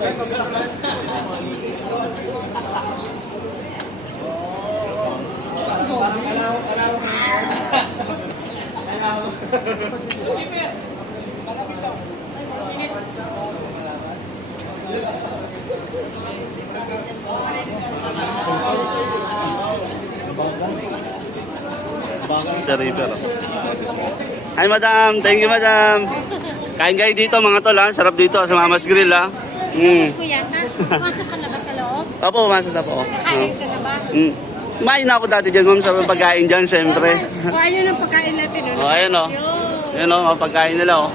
Sir River. Hi madam, thank you madam. Kain kayo dito mga tol ha, sarap dito sa Mama's Grill ha. Kuya na, masok ka na ba sa loob? Opo, masok na po. Nakain ka na ba? Kumain na ako dati dyan ma'am sa pagkain dyan syempre. O ayun ang pagkain natin. Ayun o. Ayun o, mga pagkain nila o.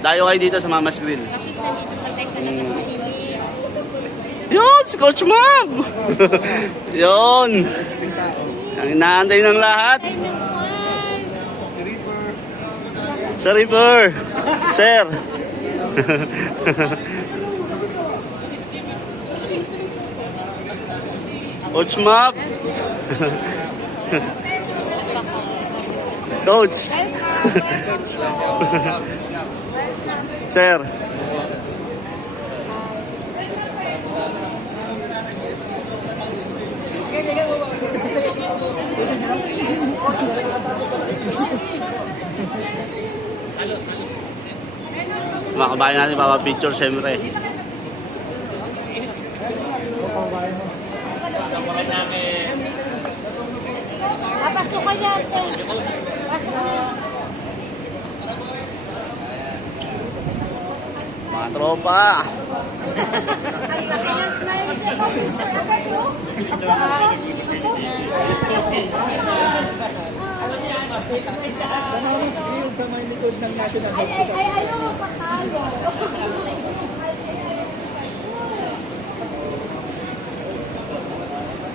Dayo kayo dito sa Mama's Grill. Kapit na dito pag tayo sa labas mainit. Yun, si Coach Mab! Yun. Ang inaantay ng lahat. Ay, naman. Sir River. Sir. Coach Mab. Coach. Sir. Mga kabayan natin, picture siyempre. Pasok ka dyan. Pasok ka dyan. Mga tropa. Ang laki ng smile siya. Picture agad mo. Sa may likod ng National Ay, ayaw mo patalo.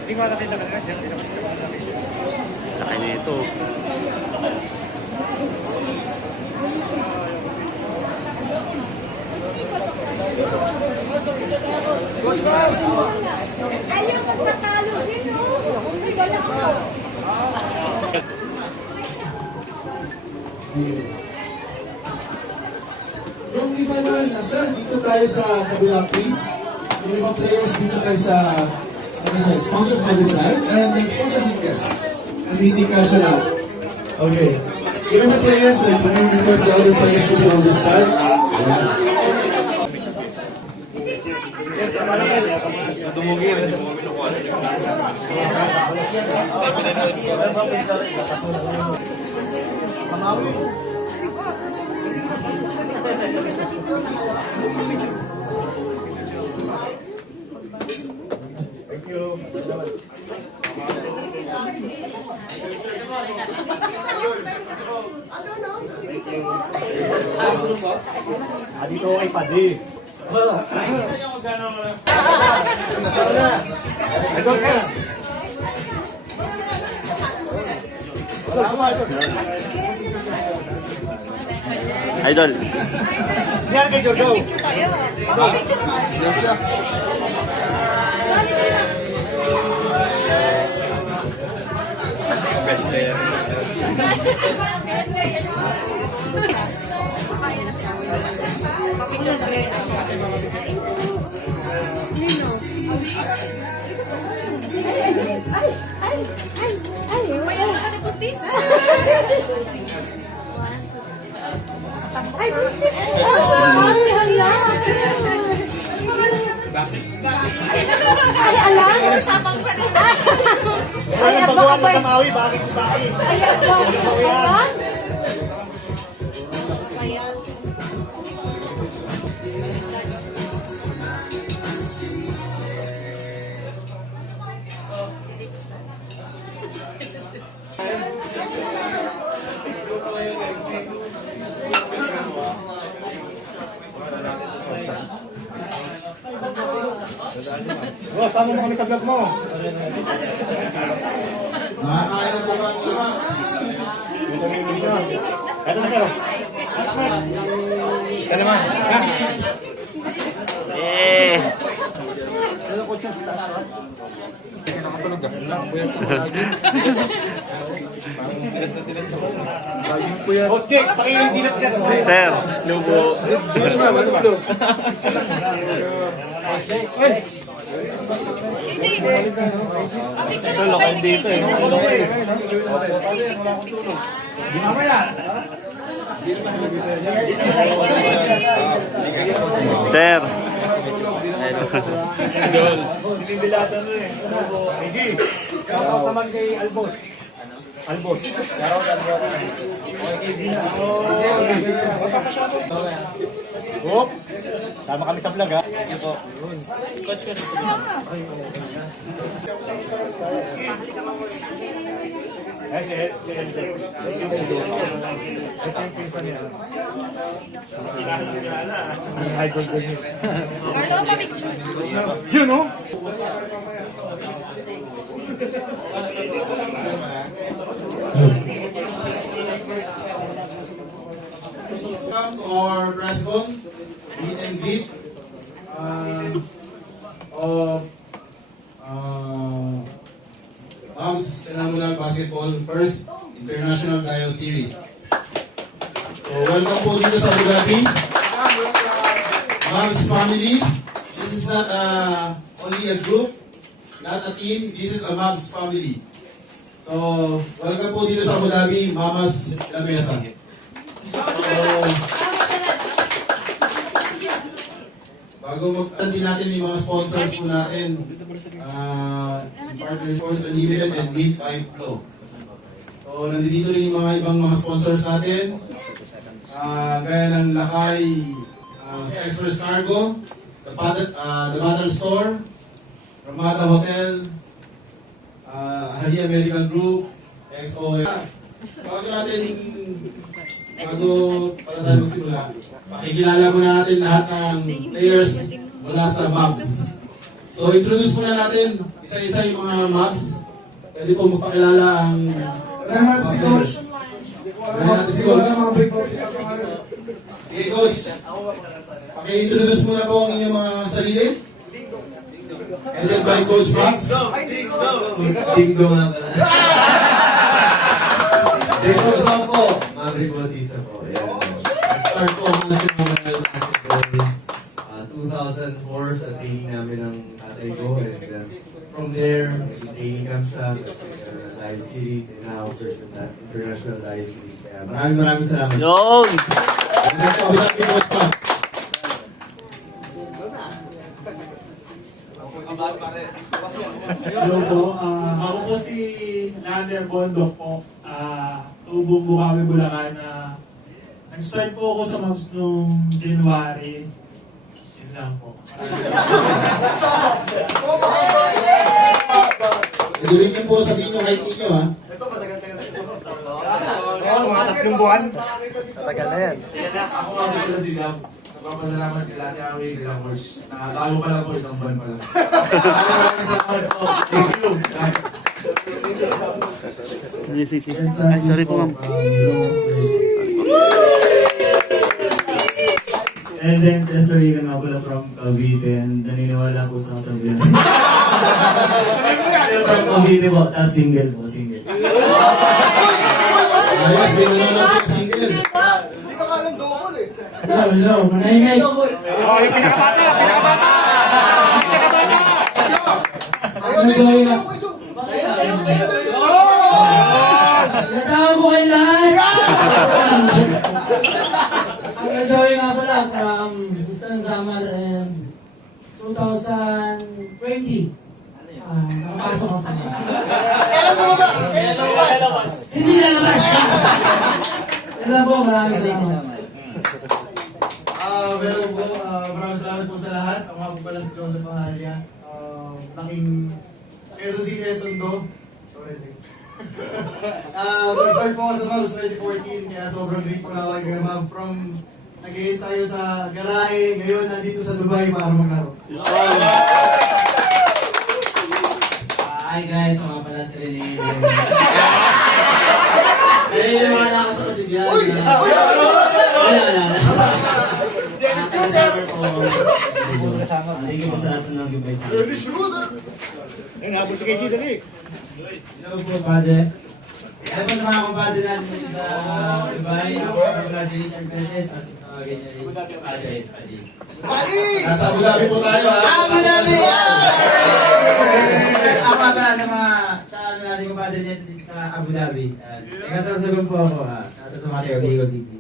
Hindi ko nakita ka na dyan. Laki na ito. Ayaw mo patalo. Din o. May gala ko. Yung iba na, sir, dito tayo sa kabila, please. Yung ibang players dito tayo sa sponsors by this side and the sponsors and guests. Kasi hindi ka siya lahat. Okay. Yung ibang players, can you request the other players to be on this side? Dito ay padi. Idol. Yan kay Jojo. Tayo. Picture mo. Yes, sir. Sali ka na. Ay, mayroon na ka ni Kutis. Ay, Kutis. Ay, alam. Sapang pa rin. Ay, ang pagbuhan ng kamawi, bakit ba? Ay, alam. Oh, sama mo kami sa vlog mo. Nakakain na po ba ang lahat? Ito na kayo. Ito naman. Eh. Boss Jake, pakihinap niya. Sir. KJ! Picture na po kayo ni KJ. Dali, picture. Sir. Hindi. Shoutout naman kay Albos. Albos. Hop. Sama kami sa vlog ha. Eh, si Elde. Ito yung pinsan niya. Idol ko niya. Carlo, pa-picture. Yun no? Welcome to our press con, meet and greet of Mavs Phenomenal Basketball First International Dio Series. So welcome po dito sa Abu Dhabi. Mavs family, this is not only a group, not a team, this is a Mavs family. So welcome po dito sa Abu Dhabi, Mamas La Mesa. Bago magtandi natin yung mga sponsors po natin, Partner Force Unlimited and Meat Pipe Flow. So nandito rin yung mga ibang mga sponsors natin, gaya ng Lakay Express Cargo, The Battle Store, Ramada Hotel, Halia Medical Group, XOL. Bago pala tayo magsimula, pakikilala muna natin lahat ng players mula sa Mavs. So introduce muna natin isa-isa yung mga Mavs. Pwede po magpakilala ang... Kailangan natin si Coach. Kailangan natin si Coach. Sige Coach, paki-introduce muna po ang inyong mga sarili. Headed by Coach Mavs. Dingdo nga pala. Dingdo song po. Maverick Bautista po. Start po ang national basketball. 2004 sa training namin ng tatay ko. And then, from there, training camp siya. Live series. And now, first in that international live series. Kaya maraming salamat. Yun. Hello po, ako po si Lander Bondok po. Tubong Bukawi, Bulacan. Nag-start po ako sa Mavs noong January. Yun lang po. Nagurin niyo po sabihin nyo height ninyo ha. Mga 3 buwan. Matagal na yan. Ako nga po pala si Gab. Nagpapasalamat kay Lati Awi, kay Lammers. Nakatago pa lang po, isang buwan pa lang. Maraming salamat po. Thank you. Ay, sorry po ma'am. And then, Desiree ka nga pala from Cavite and naniniwala po sa kasabihan. From Cavite po, tapos single po, single. Ayos, may nanonood yung single. Hello, manahimik. Oh, yung pinakabata! Pinakabata! Ano gawin na? Natawag ko kayo lahat! Ang gawin nga pala from Eastern Summer and 2020. Nakapasok ako sa mga. Hindi na labas! Kailan po, maraming salamat. Well po, maraming salamat po sa lahat. Ako nga po pala si Joseph Mahalia. Laking Quezon City at Tondo. Mag-start po ako sa Mavs 2014, kaya sobrang grateful ako kay Mavs. From nag-i-ensayo sa garahe, ngayon nandito sa Dubai para maglaro. Hi guys, mga pala si Rene. Naniniwala ako sa kasabihan. Wala. Kasama po. Thank you po sa lahat ng nag-ibay sa akin. Ayun, habol si KG dali. Hello po, Padre. Ano po sa mga kumpadre natin sa Dubai, ako mula si Richard Perez at ganyan yung Padre. Nasa Abu Dhabi po tayo, ha? Abu Dhabi! Ako pala sa mga ano natin kumpadre natin sa Abu Dhabi. Nagkatasagon po ako at sa mga tayo, Eagle TV.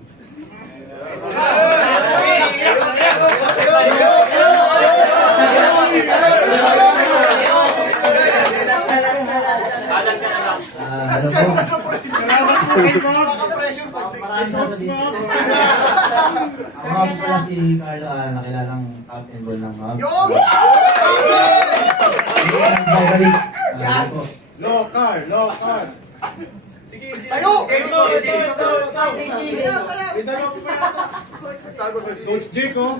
Ano po? Maraming sasabihin. Ako nga po pala si Carlo, nakilalang captain ball ng Mavs. Nagbabalik. Po. Low card. Tayo! Coach Jake, oh.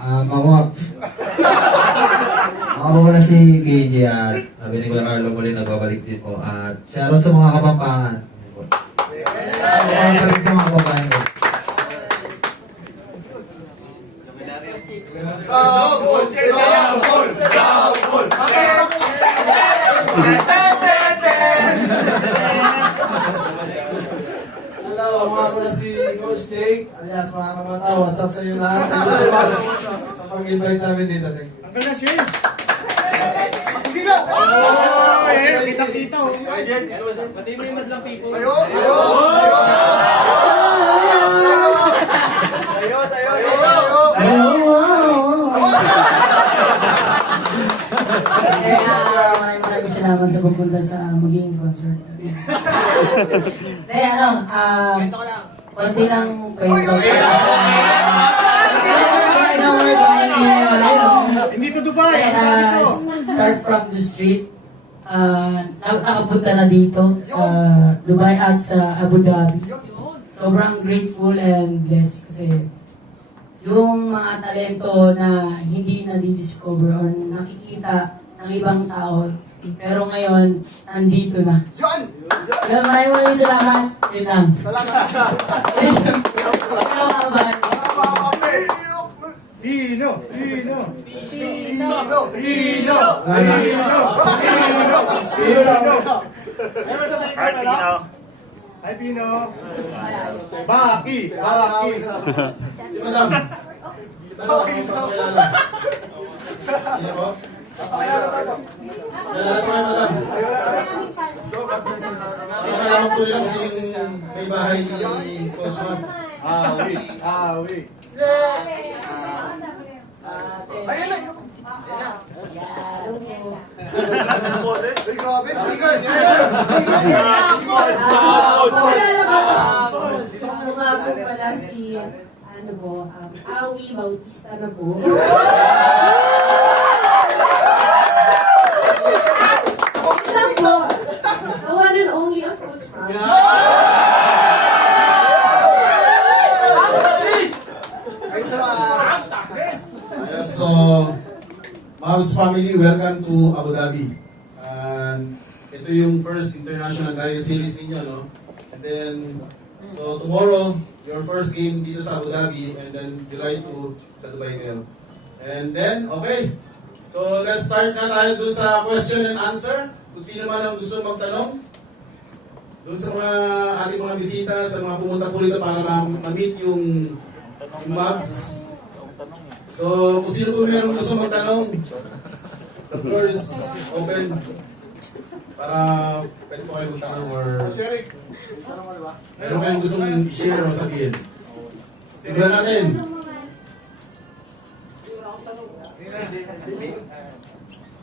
Mamuha. Ako po pala si KJ at sabi ni Kuya Carlo po rin nagbabalik din po. At shoutout sa mga Kapampangan. Shoutout sa mga Kapampangan po. Hello, ako nga pala si Coach Jake, alias mga kamata. What's up sa inyo lahat? Thank you so much sa pag-invite sa amin dito. Thank you. Ang ganda, Shane. Masisino! Kita-kita, oh. Pati mo yung madlang people. Tayo! Maraming salamat sa pagpunta sa magiging concert. Kaya konti lang kwento. Hindi to Dubai. Start from the street. Nakapunta na dito sa Dubai at sa Abu Dhabi. Sobrang grateful and blessed kasi yung mga talento na hindi na-discover or nakikita ng ibang tao, pero ngayon, nandito na. Yan! Kaya maraming salamat. Yun lang. Pino. Hi, Pino. Baki. Si Madam. Si Madam, ako pakilala. Sino po? Kilala po kayo, Madam. Pakilala po nila kasi yung may bahay ni Coach Ma'am. Awi. Ayun na! Ay, grabe! Sigar! Mukha ko pala si, Awi Bautista na po. Isa po, the one and only of Coach Ma'am. So, Mavs family, welcome to Abu Dhabi. And ito yung first international Gayo series ninyo, no? And then, so tomorrow, your first game dito sa Abu Dhabi, and then July 2 sa Dubai kayo. And then, okay. So, let's start na tayo dun sa question and answer. Kung sino man ang gusto magtanong, dun sa mga ating mga bisita, sa mga pumunta po rito para ma-meet yung Mavs. So, kung sino po meron gusto magtanong, the floor is open para pwede po kayo magtanong or meron kayong gustong i-share o sabihin. Simulan natin.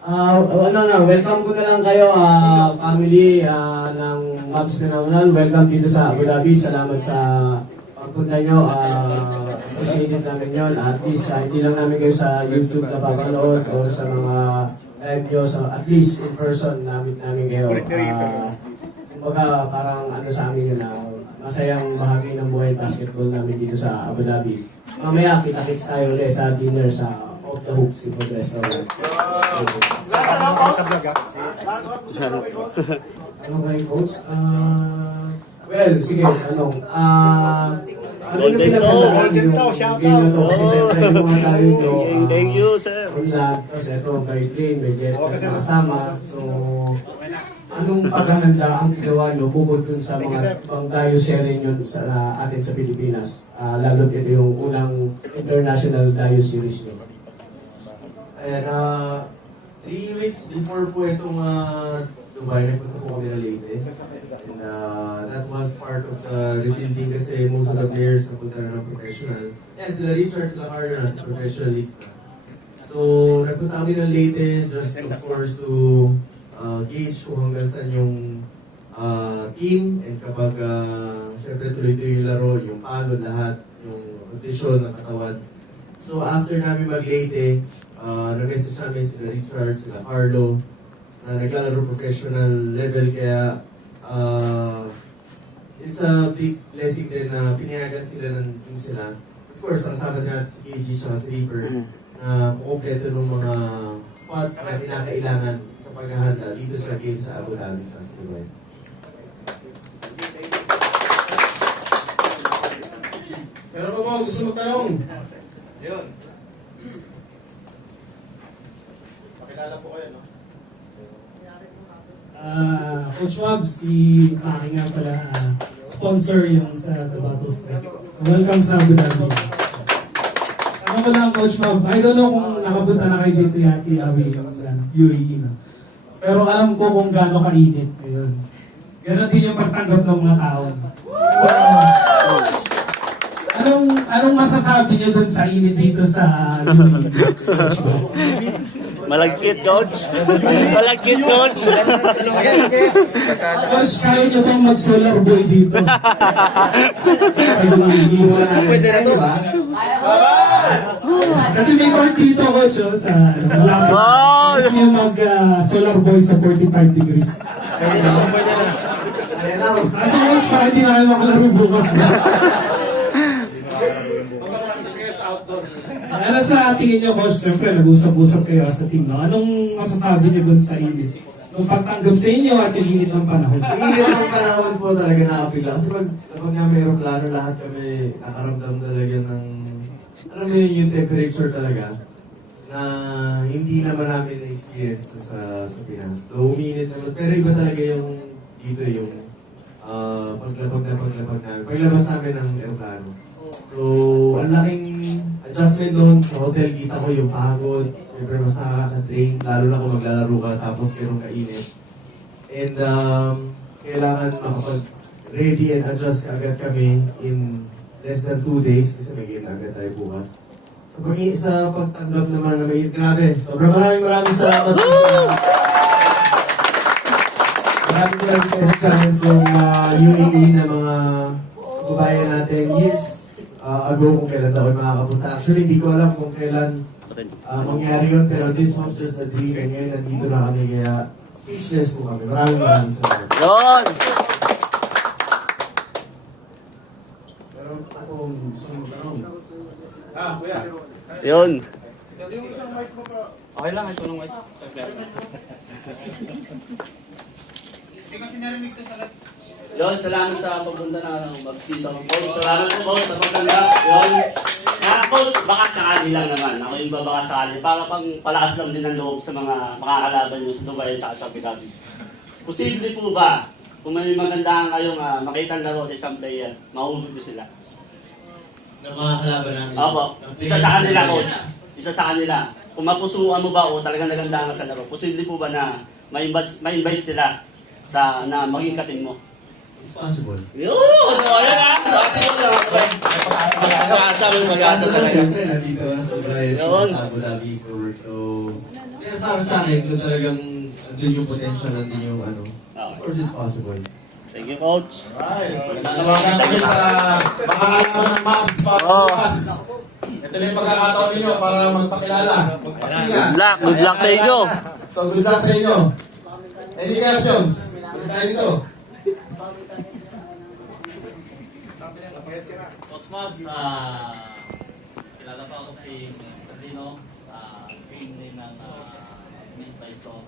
Welcome ko na lang kayo, family ng Mavs na naman. Welcome dito sa Abu Dhabi. Salamat sa pagpunta nyo. Appreciate namin yun. At least, hindi lang namin kayo sa YouTube na papanood o sa mga live nyo. So, at least, in person, namin kayo. Kumbaga, parang sa amin yun na masayang bahagi ng buhay basketball namin dito sa Abu Dhabi. Mamaya, kita-kits tayo ulit sa dinner sa Off the Hook, si Food Restaurant. Ano kayo, Coach? Well, sige, tanong. Ano yung pinagandaan yung game na to? Kasi siyempre yung mga tayo nyo, Thank you, sir. Unlag, tapos ito, by plane, by jet, kasama. So, anong paghahanda ang ginawa nyo bukod dun sa mga ibang Dayo-series nyo sa atin sa Pilipinas? Lalo't ito yung unang international Dayo series nyo. And 3 weeks before po itong Dubai, nagpunta po kami na Leyte. And that was part of the rebuilding kasi most of the players napunta na ng professional. Yan, sila Richard, sila Carlo na sa professional leagues na. So, nagpunta kami ng Leyte just of course to gauge kung hanggang saan yung team and kapag syempre tuloy-tuloy yung laro, yung pagod lahat, yung condition ng katawan. So, after namin mag-Leyte, nag-message namin sila Richard, sila Carlo, na naglalaro professional level kaya it's a big blessing din na pinayagan sila ng team sila. Of course, kasama din natin si KG at si Reaper na kumpleto ng mga spots na kinakailangan sa paghahanda dito sa game sa Abu Dhabi sa Dubai. Meron pa ba gusto magtanong? Yun. Pakilala po kayo, no? Coach Wab, si Maki nga pala, sponsor yung sa The Battle Strike. Welcome sa Abu Dhabi. Ano ko lang, Coach Wab, I don't know kung nakapunta na kayo dito yati yung UAE na. Pero alam ko kung gaano kainit ngayon. Ganon din yung pagtanggap ng mga tao. So, anong masasabi niyo dun sa init dito sa UAE, Coach Wab? Malagkit, Coach. Malagkit, Coach. Coach, kaya niyo bang mag-solar boy dito? Pwede na ito ba? Kasi may court dito, Coach, sa Malapit. Oh! Gusto niyo mag-solar boy sa 45 degrees. Ayan na. Ayan na. Kasi Coach, para hindi na kayo makalaro bukas. Ano sa tingin niyo, Coach? Siyempre, nag-usap-usap kayo sa team, no? Anong masasabi niyo dun sa init? Nung pagtanggap sa inyo at yung init ng panahon? Ang init ng panahon po talaga nakapigla. Kasi kapag nga may aeroplano, lahat kami nakaramdam talaga ng, alam mo yung temperature talaga, na hindi naman namin na-experience sa Pinas. So, uminit naman. Pero iba talaga yung dito, yung paglabag namin. Paglabas namin ng aeroplano. So, ang laking adjustment doon sa hotel, kita ko yung pagod. Siyempre, mas nakaka-drain, lalo na kung maglalaro ka tapos mayroong kainit. And kailangan makapag-ready and adjust agad kami in less than 2 days kasi may game na agad tayo bukas. So, sa pagtanggap naman na may grabe. Sobrang maraming salamat. Maraming challenge yung UAE na mga kababayan natin years ago kung kailan ako makakapunta. Actually, hindi ko alam kung kailan mangyari yun, pero this was just a dream and ngayon nandito na kami kaya speechless po kami. Maraming salamat. Yun! Pero ako gusto mo tanong. Kuya. Yun. Okay lang, ito nung mic. Yun, salamat sa pagpunta na Babs dito. Coach, salamat po, Coach, sa pagtanda. Yun. Coach, baka sakali lang naman. Ako yung babaka sakali. Para pang palakas lang din ang loob sa mga makakalaban nyo sa Dubai at sa Abu Dhabi. Posible po ba, kung may magandaan kayong makita na sa isang player, mahulog nyo sila? Na mga kalaban namin. Opo. Isa sa kanila, Coach. Isa sa kanila. Kung mapusuan mo ba o talagang nagandaan ka sa laro, posible po ba na ma-invite sila sa na maging katin mo? It's possible. Yun! Ayan na! Mag-asa talaga. Siyempre, nandito na sa Dubai, sa Abu Dhabi for work. So, kaya para sa akin, doon talagang doon yung potential, nandun yung ano. Of course, it's possible. Thank you, Coach. Alright. Nalawagan kami sa makakalaman ng Mavs para bukas. Ito na yung pagkakataon ninyo para magpakilala. Good luck. Good luck sa inyo. So, good luck sa inyo. Any questions? Good tayo dito. Coach Mabs, kilala pa ako si Sabrino, screen din ng mid-bike ko.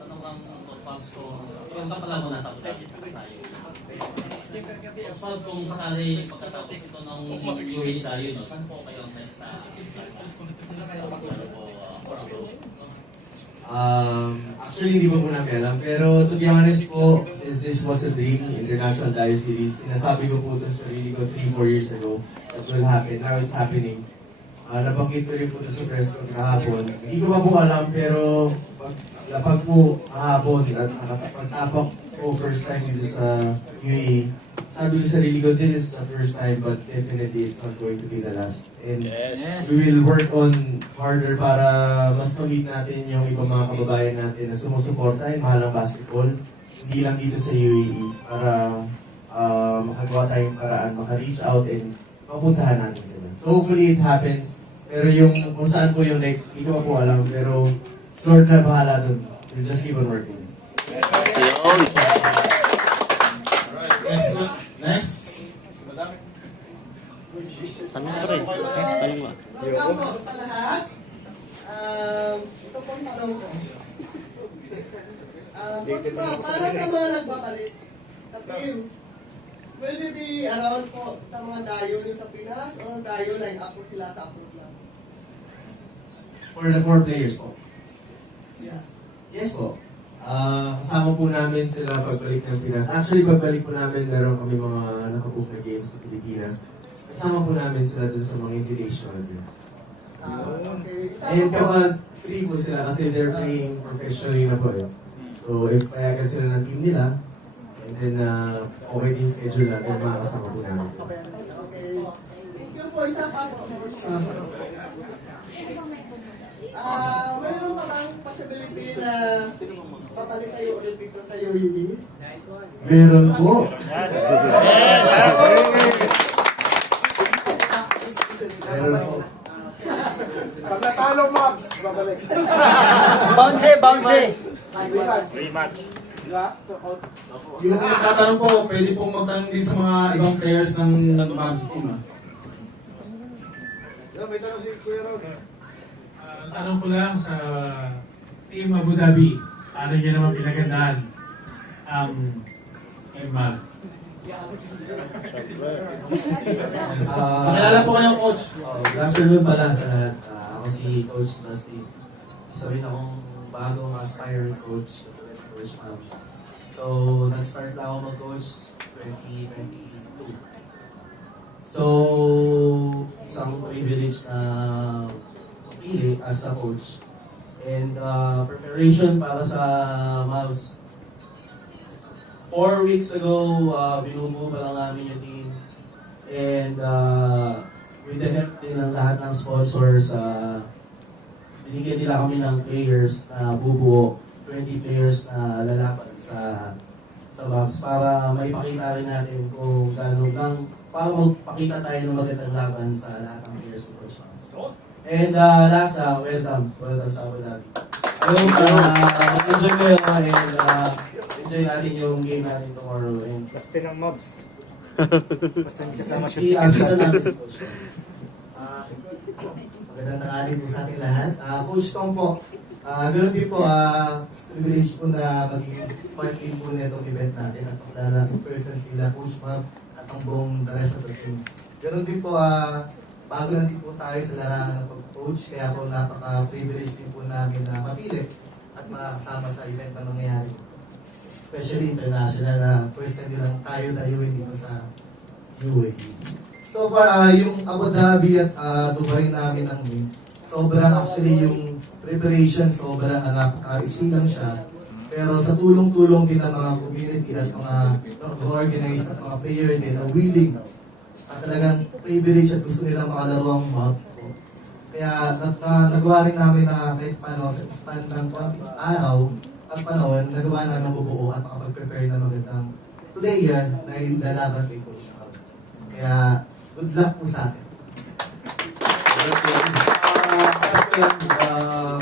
Tanong lang Coach Mabs kung ilan pa pala mo nasa Abu Dhabi sa iyo. Coach Mabs, kung sakali pagkatapos ito ng UAE tayo, saan po kayo ang best na ano po, for abroad? Actually, hindi pa po namin alam. Pero to be honest po, since this was a dream, International Dive Series, sinasabi ko po ito sa sarili ko 3-4 years ago that will happen. Now it's happening. Nabanggit ko rin po ito sa press ko kahapon. Hindi ko pa po alam, pero lapag po kahapon at nakapagtapak po first time dito sa UAE. Sabi ko sa sarili ko, this is the first time, but definitely it's not going to be the last. And we will work on harder para mas ma-meet natin yung ibang mga kababayan natin na sumusuporta yung mahal ng basketball. Hindi lang dito sa UAE para makagawa tayong paraan, maka-reach out and mapuntahan natin sila. So hopefully it happens. Pero yung kung saan po yung next, hindi ko pa po alam. Pero Lord na bahala dun. We'll just keep on working. Next. Tanong ko rin. Tanong mo. Welcome po sa lahat. Ito po ang tanong ko. Para sa mga nagbabalik sa team, will you be around po sa mga dayo niyo sa Pinas o dayo line up po sila sa Apple Club? For the 4 players po. Yeah. Yes po. Kasama po namin sila pagbalik ng Pinas. Actually, pagbalik po namin, meron kami mga nakabook na games sa Pilipinas. Kasama po namin sila dun sa mga invitational games. Okay. And kapag free po sila kasi they're playing professionally na po eh. So if payagan sila ng team nila, and then okay din schedule natin, makakasama po namin sila. Okay. Thank you po. Isa pa po. Mayroon pa bang possibility na papalik kayo ulit dito sa UAE? Meron po. Meron po. Pag natalo, Mabs, babalik. Bounce. Yung tatanong po, pwede pong magtanong din sa mga ibang players ng Mavs team. May tanong si Kuya Rod. Tanong ko lang sa Team Abu Dhabi, ano nyo naman pinagandaan ang Mavs? Pakilala po kayo, Coach. Good afternoon pala sa lahat. Ako si Coach Dusty. Isa rin akong bagong aspiring coach. Coach Mavs. So, nag-start lang ako mag-coach 2022. So, isang privilege na pili as a coach. And preparation para sa Mavs. 4 weeks ago, binubuo pa lang namin yung team. And with the help din ng lahat ng sponsors, binigyan nila kami ng players na bubuo, 20 players na lalaban sa Mavs para maipakita rin natin kung gano'n lang, para magpakita tayo ng magandang laban sa lahat ng players ng Coach Mavs. And last, welcome sa Abu Dhabi. Enjoy mo yun and enjoy natin yung game natin tomorrow. And Basta ng Mobs. Basta hindi kasama si assistant natin. Magandang tanghali po sa ating lahat. Coach Tom po, ganoon din po, privilege po na maging part din po nitong event natin at pakilala in person sila, Coach Mab at ang buong the rest of the team. Ganoon din po, bago na din po tayo sa larangan ng pag-coach, kaya po napaka-privilege din po namin na mapili at makasama sa event na mangyayari. Especially international na first time din lang tayo dayuin dito sa UAE. So far, yung Abu Dhabi at Dubai namin ang win. Sobrang actually yung preparation, sobrang napaka-easy lang siya. Pero sa tulong-tulong din ng mga community at mga organized at mga player din na willing at talagang privilege at gusto nilang makalaro ang Mavs po. Kaya nagawa rin namin na kahit paano sa span ng araw at panahon, nagawa namin bubuo at makapag-prepare na magandang player na ilalaban kay Coach Mab. Kaya good luck po sa atin.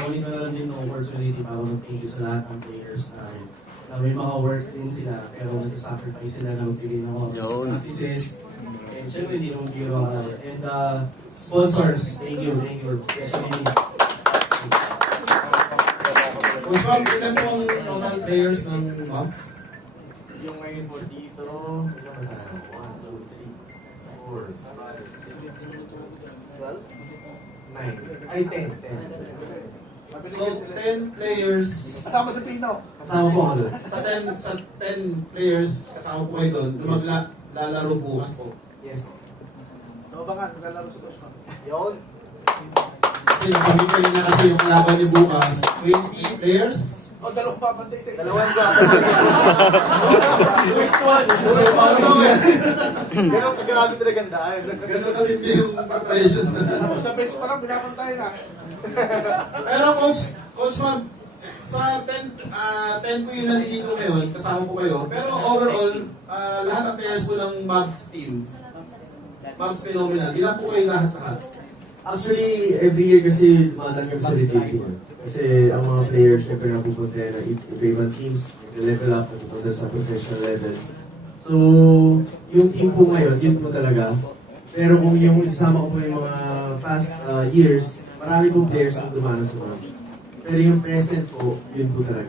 Kunin ko na lang din ng opportunity para mag-thank you sa lahat ng players na may mga work din sila pero nag-sacrifice sila na magbigay ng mga practices. And syempre hindi naman biro ang kalaban. And sponsors, thank you. Especially Coach Mab, ilan po ang total players ng Mavs? yung ngayon po dito, 1, 2, 3, 4, 5, 6, 7, 8, 9, ay 10. So, 10 players. Kasama si Pino. Kasama po ako doon. Sa 10 players, kasama po kayo doon. Doon maglalaro bukas po. Yes. So, baka naglalaro sa Coach Ma'am. Yun. Kasi napamigay na kasi yung laban ni bukas. 20 players. O, dalawang papantay sa isa. Dalawang ba? Twist one. So, paano naman? Ganun grabe talaga gandaan. Ganun kami yung preparations na. Sa bench pa lang, pinapantay na. Pero Coach Ma'am, sa 10 po yung nandito ngayon, kasama po kayo. Pero overall, lahat ng players po ng Mavs team, Mavs Phenomenal, ilan po kayo lahat-lahat? Actually, every year kasi dumadaan kami sa rebuilding. Kasi ang mga players, syempre napupunta ng iba-ibang teams, level up, napupunta sa professional level. So, yung team po ngayon, yun po talaga. Pero kung yung isasama ko po yung mga past years, marami pong players ang dumanas sa mga. Pero yung present po, yun po talaga.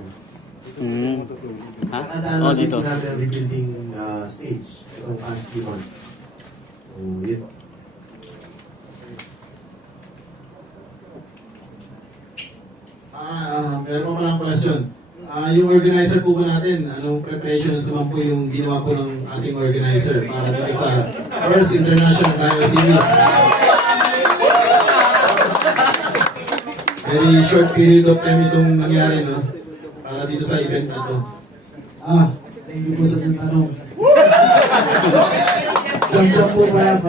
Ha? Nakadaan natin po namin ang rebuilding stage itong past few months. So, yun. Meron pa palang question. Yung organizer po ba natin, anong preparations naman po yung ginawa po ng ating organizer para dito sa First International Tayo Series? Very short period of time itong nangyari, no? Para dito sa event na to. Thank you po sa inyong tanong. Jump po pala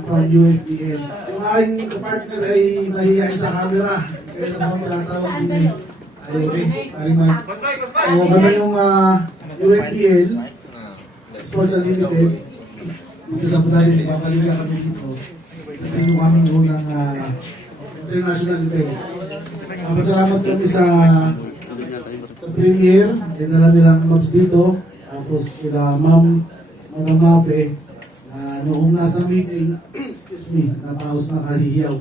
from UFPN. Yung aking partner ay nahihain sa camera. Kaya naman pala tawag din eh. Paring Mike. So kami yung UFPN, Sports Unlimited. Dito sa Budali, nagpapaliga kami dito. Ito yung aming unang international event. Masalamat kami sa premier, dinala nilang Mavs dito, tapos kila Madam Mape, noong nasa meeting, excuse me, napaus na kahihiyaw.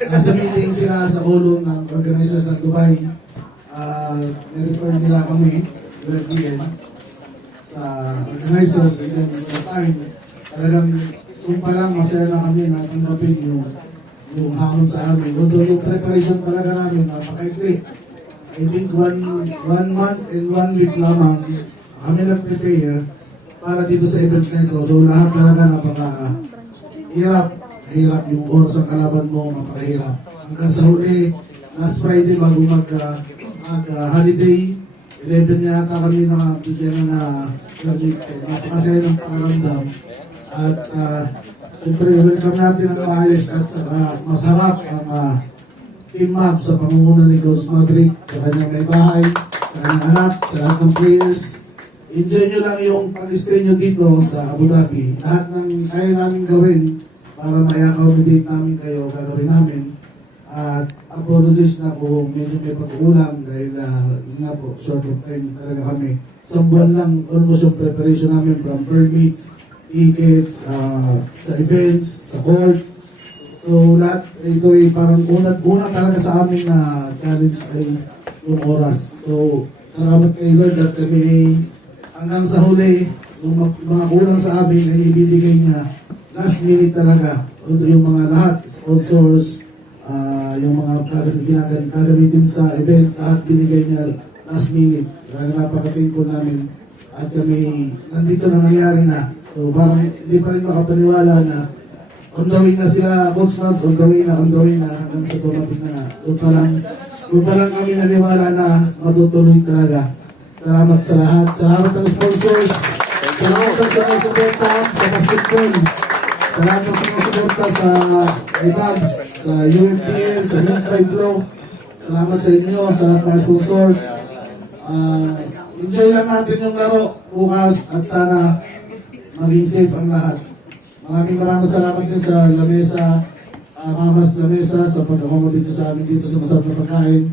Nasa meeting sila sa ulo ng organizers ng Dubai, nirefer nila kami, UFDN, sa organizers, and then sa time, talagang kung palang masaya na kami natanggapin yung hamon sa amin. Although yung preparation talaga namin, napaka-ikli. I think one month and 1 week lamang kami nag-prepare para dito sa event na ito. So lahat talaga napaka-hirap. Hirap yung oras ng kalaban mo, napaka-hirap. Hanggang sa huli, last Friday bago mag-holiday, 11 yata kami nakabigyan ng permit. Napakasaya ng pakaramdam. At siyempre, welcome natin ang maayos at masarap ang Team Mavs sa pangunguna ni Coach Maverick, sa kanyang may bahay, sa kanyang anak, sa lahat ng players. Enjoy nyo lang yung pag-stay nyo dito sa Abu Dhabi. Lahat ng kaya namin gawin para ma-accommodate namin kayo, gagawin namin. At apologies na kung medyo may pag-uulang dahil yun nga po, short of time talaga kami. Isang buwan lang almost yung preparation namin from permits, tickets, sa events, sa court. So lahat ito ay parang una talaga sa aming challenge ay yung oras. So salamat kay Lord at kami ay hanggang sa huli, yung mga kulang sa amin ay ibibigay niya last minute talaga. Yung mga lahat, sponsors, yung mga gagamitin sa events, lahat binigay niya last minute. Kaya napaka-thankful namin at kami nandito na nangyari na. So parang hindi pa rin makapaniwala na on the way na sila, Coach Mavs, on the way na hanggang sa dumating na nga. Doon pa lang kami naniwala na matutuloy talaga. Salamat sa lahat. Salamat ng sponsors. Salamat sa mga suporta sa basketball. Salamat sa mga suporta sa IBABS, sa UMPL, sa Link 5 Flow. Salamat sa inyo, sa lahat ng sponsors. Enjoy lang natin yung laro bukas at sana maging safe ang lahat. Maraming salamat din sa Lamesa, Kamas Lamesa sa pag-accommodate nyo sa amin dito sa masarap na pagkain.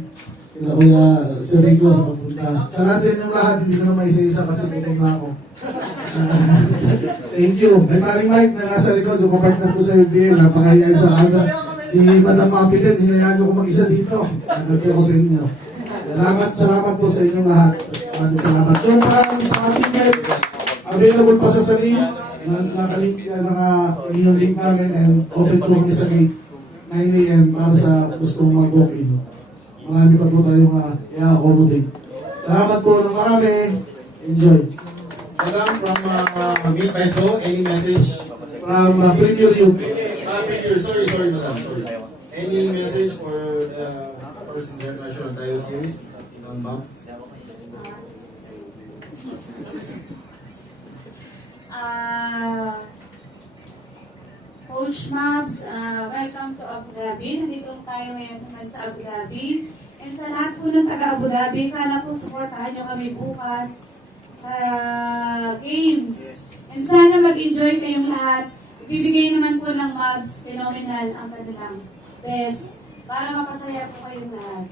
Kila Kuya Sir Rico sa pagpunta. Sa lahat sa inyong lahat, hindi ko na maisa-isa kasi gutom na ako. Thank you. May paring Mike na nasa likod, yung kapartner ko sa UBA, napakahiyay sa ano. Si Madam Mapi din, hinayaan ko mag-isa dito. Nagdabi ako sa inyo. Salamat po sa inyong lahat. Maraming salamat. So parang sa ating Mike, available pa sa salim. Nakalink yung link namin and open po kami sa gate 9 AM para sa gustong mag-walk-in. marami pa po tayong i-accommodate. Salamat po ng marami. Enjoy. Madam, from Meet by Pro, any message? From Premier Youth. Premier, sorry, madam, sorry. Any message for the first international Tayo series on moms? Coach Mabs, welcome to Abu Dhabi. Nandito tayo ngayon naman sa Abu Dhabi. And sa lahat po ng taga Abu Dhabi, sana po supportahan nyo kami bukas sa games. And sana mag-enjoy kayong lahat. Ibibigay naman po ng Mabs Phenomenal ang kanilang best para mapasaya po kayong lahat.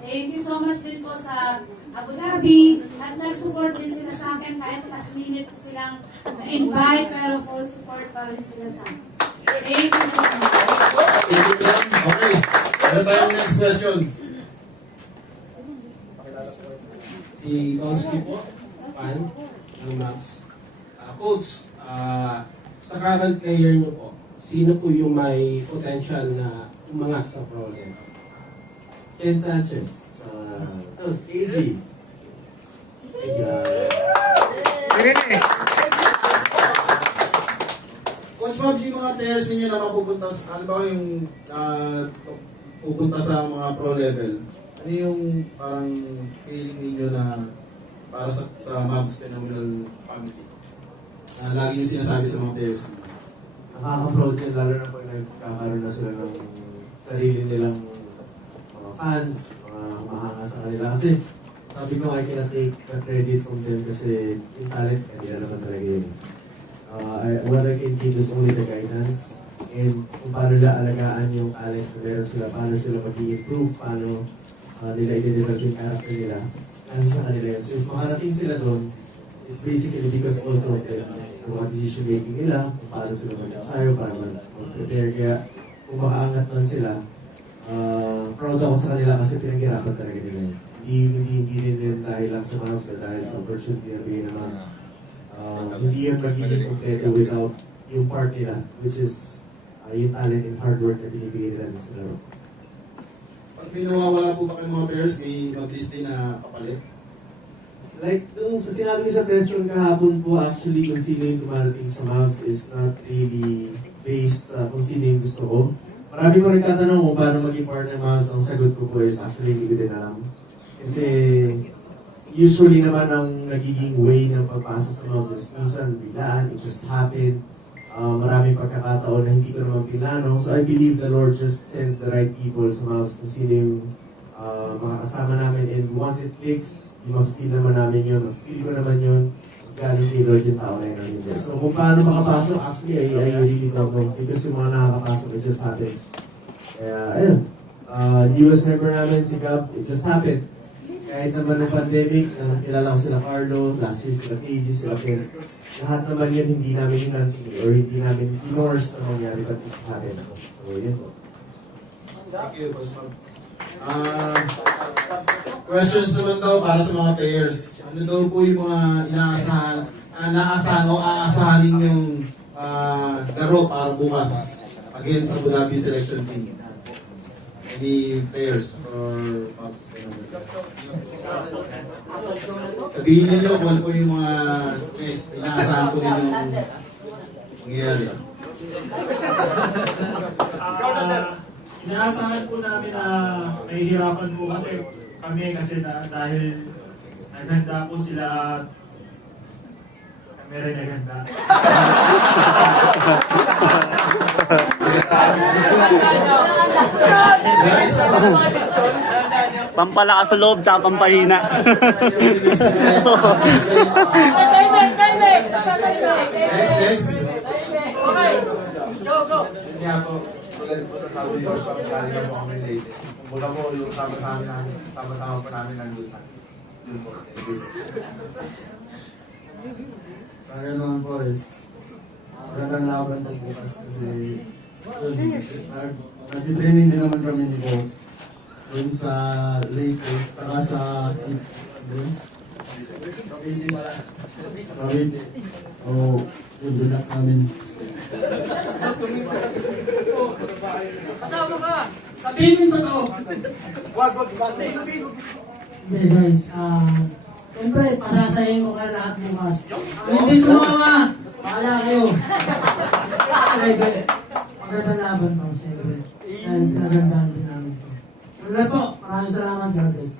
Thank you so much din po sa Abu Dhabi at nag-support din sila sa akin kahit last minute po silang na-invite pero full support pa rin sila sa akin. Thank you so much. Thank you, madam. Okay, meron tayong next question. Si Gonski po, fan ng Max. Coach, sa current player nyo po, sino po yung may potential na umangat sa pro level? Ken Sanchez. AG. Thank you. Coach Mabs, yung mga players ninyo na mapupunta sa, ano ba yung pupunta sa mga pro level? Ano yung parang feeling ninyo na para sa Mabs Phenomenal Family? Na lagi yung sinasabi sa mga players ninyo? Nakaka-proud din, lalo na pag nagkakaroon na sila ng sarili nilang mga fans, mga humahanga sa kanila. Kasi sabi ko, I cannot take the credit from them kasi yung talent, kanila naman talaga yun. What I can give is only the guidance and kung paano nila alagaan yung talent na meron sila, paano sila mag-i-improve, paano nila i-develop yung character nila. Kasi sa kanila yun. So if makarating sila doon, it's basically because also of them, yung mga decision making nila, kung paano sila mag-ensayo, paano mag-prepare. Kaya kung makaangat man sila, proud ako sa kanila kasi pinaghirapan talaga nila yun. Hindi rin yun dahil lang sa mga or dahil sa opportunity na bigyan naman. Hindi yan magiging kompleto without yung part nila, which is yung talent and hard work na binibigay nila sa laro. Pag may nawawala po ba kayong mga players, may mag-list na kapalit? Like, sa sinabi ko sa press room kahapon po, actually, kung sino yung dumarating sa Mavs is not really based kung sino yung gusto ko. Marami mo rin tatanong kung paano maging part ng Mavs. Ang sagot ko po is actually hindi ko din alam. Kasi usually naman ang nagiging way ng pagpasok sa Mavs is minsan biglaan, it just happened. Maraming pagkakataon na hindi ko naman pinano. So I believe the Lord just sends the right people sa Mavs kung sino yung makakasama namin. And once it clicks, yung ma-feel naman namin yun, ma-feel ko naman yun, galing kay Lord yung tao na yun namin there. So kung paano makapasok, actually, I really don't know. Because yung mga nakakapasok, it just happens. Kaya, ayun. Newest member namin, si Gab, it just happened. Kahit naman ng pandemic, kilala ko sila Carlo, last year sila PG, sila Ken. Lahat naman yun, hindi namin yung nanti or hindi namin ignores na mangyari but it happened. So, yun po. Thank you, Coach Mabs. Questions naman daw para sa mga players. Ano daw po yung mga inaasahan o aasahanin yung laro para bukas against Abu Dhabi selection team? Any players or Mavs? Sabihin ninyo kung ano po yung mga inaasahan po ninyong mangyayari. Inaasahan po namin na mahihirapan po kasi kami dahil naghanda po sila at kami rin naghanda. Guys, Pampalakas sa loob, tsaka pampahina. Yes. Okay. Go. Kaya po, tulad po ng sabi ko, galing na po kami late. Kumbaga po, yung sama-sama po namin nandun na. Yun po. Sa akin naman po is, magandang laban po bukas kasi nag-training din naman kami ni Coach. Dun sa Lake, saka sa Sip. Cavite. So, yun, good luck namin. Kasama ka. Sabihin mo yung totoo. Wag, sabihin. Hindi guys, siyempre, pasasayin ko kayo lahat bukas. Ang hindi tumawa, bahala kayo. Hindi, magandang laban to, siyempre. And pinagandaan din namin to. Mula po, maraming salamat, God bless.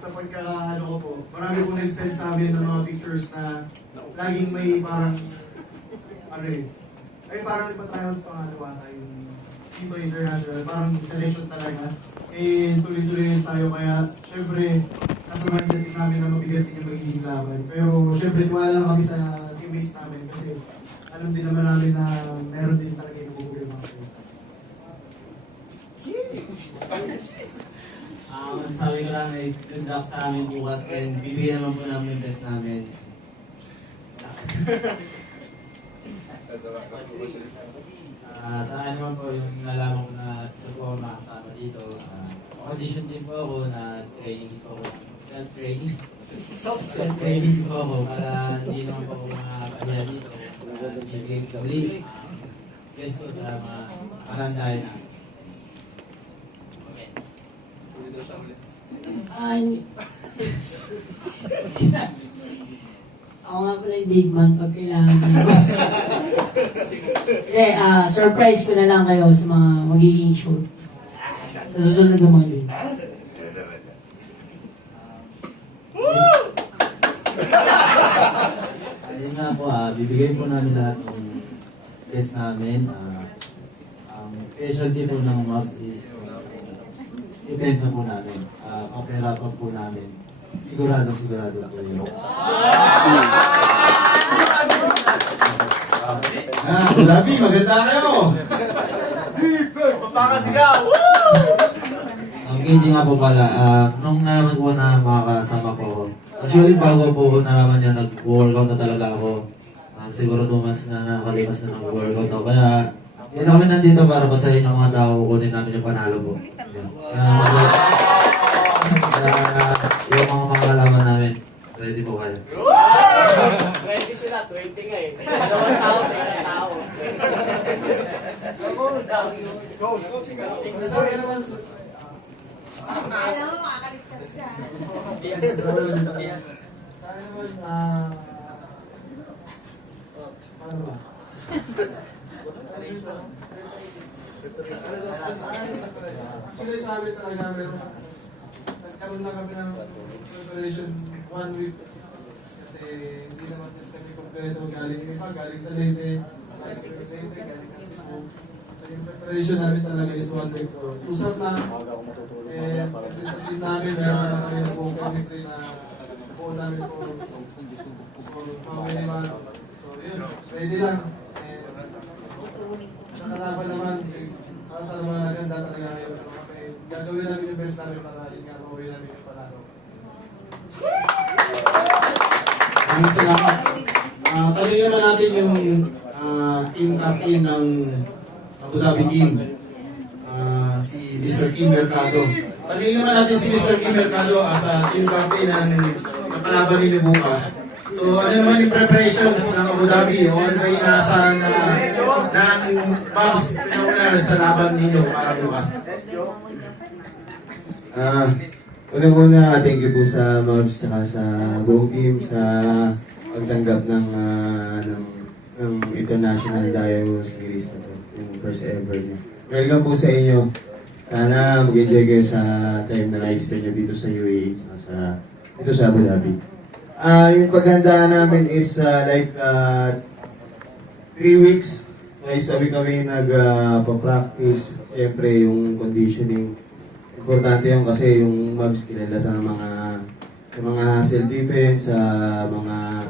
Sa pagkakaano ko po, marami po nag-send sa amin ng mga pictures na laging may parang, ay parang nagpa-trials pa nga ata yung Tito International, parang selection talaga. Eh, tuloy-tuloy yun sa'yo, kaya syempre, nasa mindset namin na mabigat din yung magiging laban. Pero syempre, tiwala lang kami sa teammates namin kasi alam din naman namin na meron din talaga yung bubuhay mga players. Masasabi ko lang is good luck sa amin bukas and bibigyan naman po namin yung best namin. Sa akin naman po yung nalaman ko na isa po ako makasama dito. Audition din po ako na training po ako. Self-training. Self-training po ako para hindi naman po ako makakalihan dito. Bibigay ko ulit. Guess ko sa mga karandahan namin. Ako nga pala yung big man pag kailangan nyo. Surprise ko na lang kayo sa mga magiging shoot. Sa susunod na mga day. Ayun nga po, bibigay po namin lahat ng best namin. Ang specialty po ng Mavs is depensa po namin. Kapera pa po namin. Sigurado po yun. Labi, maganda kayo! Hindi nga po pala, nung nalaman ko na makakasama ko, actually bago po nalaman niya nag-workout na talaga ako. Siguro 2 months na nakalipas na nag-workout ako. Kaya, hindi na kami nandito para basahin yung mga tao, kunin namin yung panalo po. Yung mga kalaman namin, ready po kayo. Ready sila, 20 nga eh. 2 tao sa isang tao. Alam mo, makakaligtas ka. Ano ba? Actually sa amin talaga meron nagkaroon lang kami ng preparation 1 week kasi hindi naman kami kompleto galing yung iba, galing sa Leyte, galing sa Cebu. So yung preparation namin talaga is 1 week. So usap lang. And kasi sa team namin meron naman kami na buong chemistry na buo namin for how many months. So yun, ready lang. And nakalaban naman, para naman naganda talaga kayo. Gagawin namin yung best namin para yun nga mauwi namin yung panalo. Maraming salamat. Tanungin naman natin yung team captain ng Abu Dhabi team, si Mr. Kim Mercado. Tanungin naman natin si Mr. Kim Mercado sa team captain ng palaban ninyo bukas. So ano naman yung preparations ng Abu Dhabi o ano yung inaasahan ng Mavs pinaunahan sa laban ninyo para bukas? Una-una, thank you po sa Mavs tsaka sa buong team sa pagtanggap ng International Diamond Series na po, yung first ever niyo. Welcome po sa inyo. Sana mag-enjoy kayo sa time na na-spend nyo dito sa UAE tsaka dito sa Abu Dhabi. Yung paghandaan namin is 3 weeks. May sabi kami nagpa-practice. Siyempre yung conditioning. Importante yun kasi yung Mavs kilala sa mga self-defense, sa mga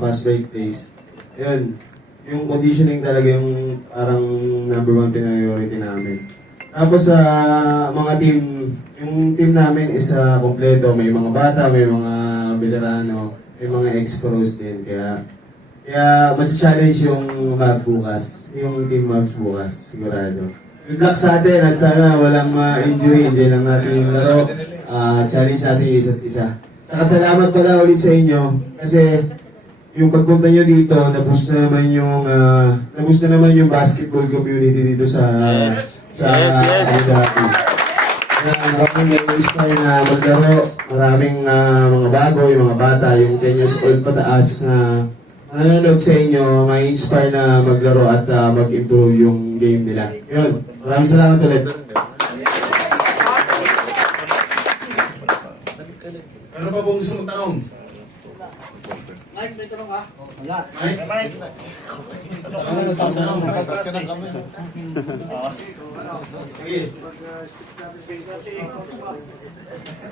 fast break plays. Yun. Yung conditioning talaga yung parang number 1 priority namin. Tapos sa mga team, yung team namin is kompleto. May mga bata, may mga veterano, may mga ex-pros din. Kaya mas-challenge yung Mavs bukas. Yung team Mavs bukas, sigurado. Good luck sa atin at sana walang injury. Enjoy lang natin yung laro. Challenge natin yung isa't isa. Saka salamat pala ulit sa inyo. Kasi yung pagpunta nyo dito, na-boost na naman yung basketball community dito sa Abu Dhabi. Maraming na-inspire na maglaro, maraming mga bago, yung mga bata, yung 10 years old pataas na nanonood sa inyo, ma-inspire na maglaro at mag-improve yung game nila. Yun, maraming salamat ulit. Ano pa pong gusto mong tanong? Mike, may tanong ka? Wala. Mike? Ano gusto mong tanong? Nakapas ka ng kami. Sige.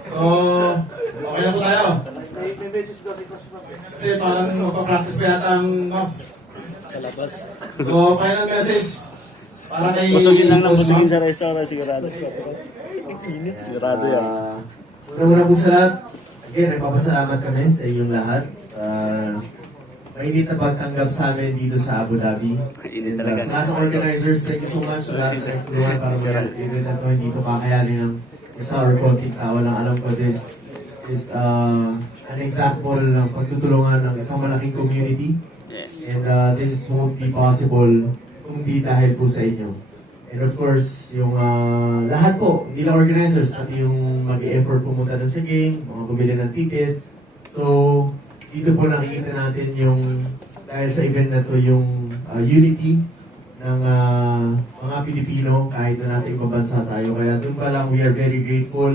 So, okay na po tayo. Kasi parang magpa-practice pa yata ang maps. Sa labas. So, final message. Para kay... Busugin lang ng busugin sa restaurant, sigurado. Sigurado yan. Una-una po sa lahat, again, nagpapasalamat kami sa inyong lahat. Mainit na pagtanggap sa amin dito sa Abu Dhabi. Mainit Sa talaga. lahat ng organizers, thank you so much. Sa lahat ng nagtulungan para mag-event na ito, hindi ito kakayanin ng isa or konting tao lang. Alam ko this is an example ng pagtutulungan ng isang malaking community. Yes. And this won't be possible kung di dahil po sa inyo. And of course, yung lahat po, hindi lang organizers, pati yung mag-effort pumunta dun sa game, mga bumili ng tickets. So, dito po nakikita natin yung, dahil sa event na to, yung unity ng mga Pilipino kahit na nasa ibang bansa tayo. Kaya doon pa lang, we are very grateful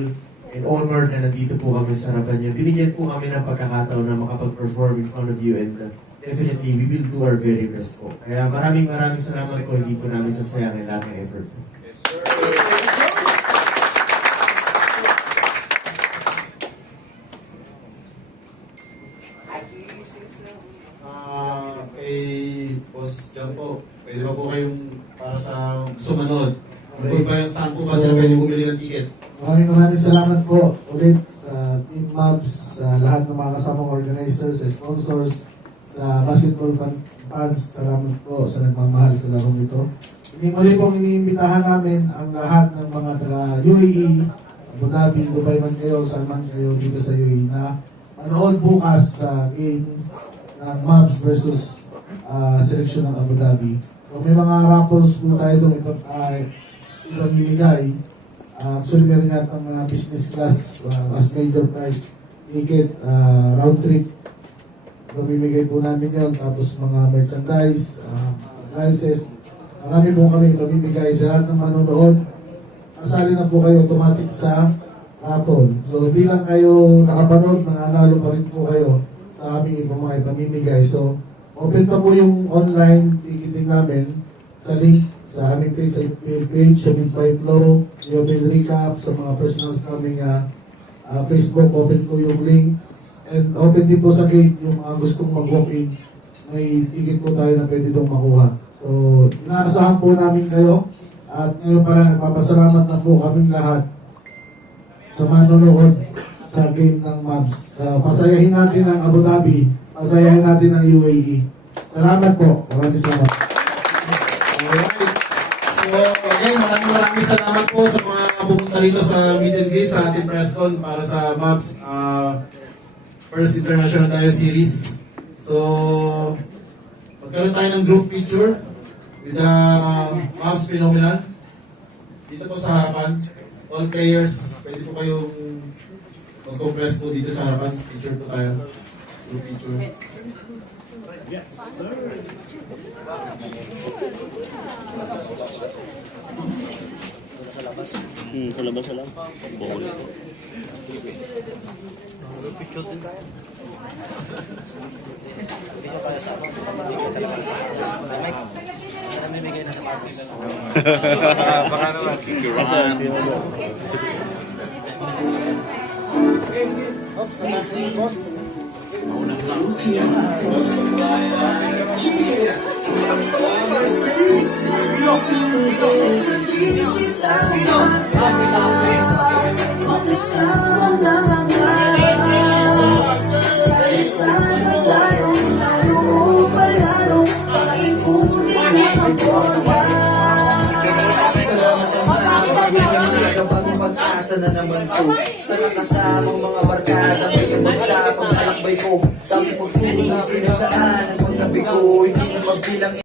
and honored na nandito po kami sa harapan nyo. Binigyan po kami ng pagkakataon na makapag-perform in front of you and definitely we will do our very best po. Kaya maraming salamat po. Hindi po namin sasayangin lahat ng effort po. Kay Boss Jan po, pwede ba po kayong para sa gusto manood? Saan po ba sila pwede bumili ng ticket? Maraming salamat po ulit sa Team Mavs, sa lahat ng mga kasamang organizers, sa sponsors, sa basketball fans. Salamat po sa nagmamahal sa larong ito. Muli pong iniimbitahan namin ang lahat ng mga taga UAE, Abu Dhabi, Dubai man kayo, saan man kayo dito sa UAE na manood bukas sa game ng Mavs versus selection ng Abu Dhabi. So may mga raffles po tayo doon ipamimigay. Actually meron yata mga business class as major prize ticket, round trip. Pamimigay po namin yun. Tapos mga merchandise, appliances. Marami po kami pamimigay sa lahat ng manonood. Kasali na po kayo automatic sa raffle. So hindi lang kayo nakapanood, mananalo pa rin po kayo sa aming mga ipamimigay. So open pa po yung online ticketing namin sa link sa aming page, sa page, sa Mid-Five Flow, yung recap, sa mga personals naming Facebook, open po yung link. And open din po sa gate yung mga gustong mag-walk-in. May ticket po tayo na pwede itong makuha. So, inaasahan po namin kayo. At ngayon pala, nagpapasalamat na po kaming lahat sa manonood sa game ng Mavs. Pasayahin natin ang Abu Dhabi, pasayahin natin ang UAE. Salamat po. Maraming salamat. Alright. So, again, maraming salamat po sa mga pumunta rito sa meet and greet sa ating press con para sa Mavs First International tayo series. So, magkaroon tayo ng group picture with the Mavs Phenomenal. Dito po sa harapan. All players, pwede po kayong mag-compress po dito sa harapan. Picture po tayo. Group picture. Yes, sir. Sa labas. Sa labas na lang. Bukol ito. Picture din tayo. Hindi ko kaya sa akin. Hindi ko talaga sa akin. Mike, sana may bigay na sa patis. Baka naman. Kikuran. Boss. Maunang lang. Pag-asa na naman to sa nakasamang mga barkada, may ibang sa paglalakbay ko. Dami pagsulong na pinagdaan pagbilang